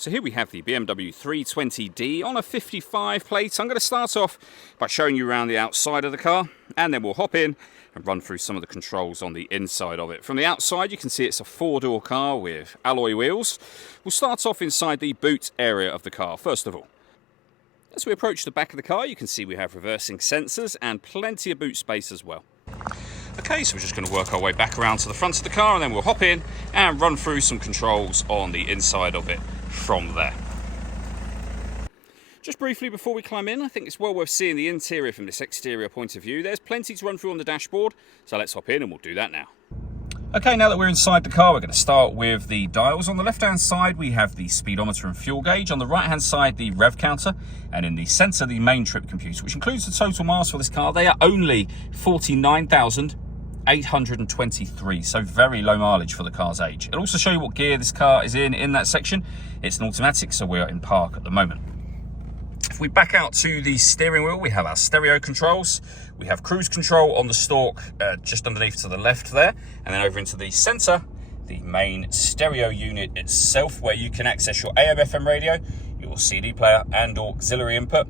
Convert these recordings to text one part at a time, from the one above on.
So here we have the BMW 320d on a 55 plate. I'm going to start off by showing you around the outside of the car, and then we'll hop in and run through some of the controls on the inside of it. From the outside, you can see it's a four-door car with alloy wheels. We'll start off inside the boot area of the car, first of all. As we approach the back of the car, you can see we have reversing sensors and plenty of boot space as well. Okay, so we're just going to work our way back around to the front of the car, and then we'll hop in and run through some controls on the inside of it from there. Just briefly before we climb in, I think it's well worth seeing the interior from this exterior point of view. There's plenty to run through on the dashboard, so let's hop in and we'll do that now. Okay, now that we're inside the car, we're going to start with the dials. On the left-hand side, we have the speedometer and fuel gauge. On the right-hand side, the rev counter. And in the centre, the main trip computer, which includes the total miles for this car. They are only 49,823, so very low mileage for the car's age. It'll also show you what gear this car is in that section. It's an automatic, so we are in park at the moment. If we back out to the steering wheel, we have our stereo controls. We have cruise control on the stalk just underneath to the left there. And then over into the centre, the main stereo unit itself, where you can access your AM/FM radio, your CD player and auxiliary input.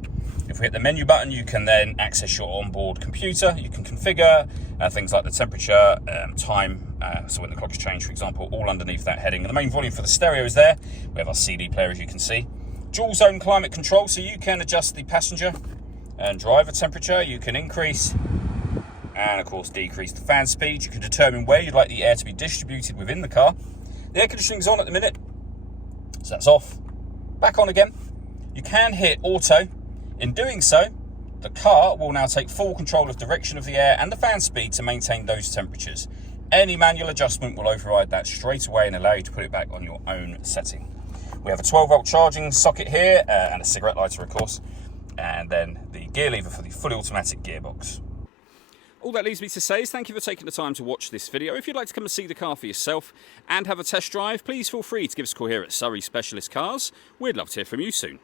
If we hit the menu button, you can then access your onboard computer. You can configure things like the temperature, time, so when the clock is changed, for example, all underneath that heading. And the main volume for the stereo is there. We have our CD player, as you can see. Dual zone climate control, so you can adjust the passenger and driver temperature. You can increase and, of course, decrease the fan speed. You can determine where you'd like the air to be distributed within the car. The air conditioning's on at the minute, so that's off. Back on again. You can hit auto. In doing so, the car will now take full control of direction of the air and the fan speed to maintain those temperatures. Any manual adjustment will override that straight away and allow you to put it back on your own setting. We have a 12-volt charging socket here and a cigarette lighter, of course, and then the gear lever for the fully automatic gearbox. All that leaves me to say is thank you for taking the time to watch this video. If you'd like to come and see the car for yourself and have a test drive, please feel free to give us a call here at Surrey Specialist Cars. We'd love to hear from you soon.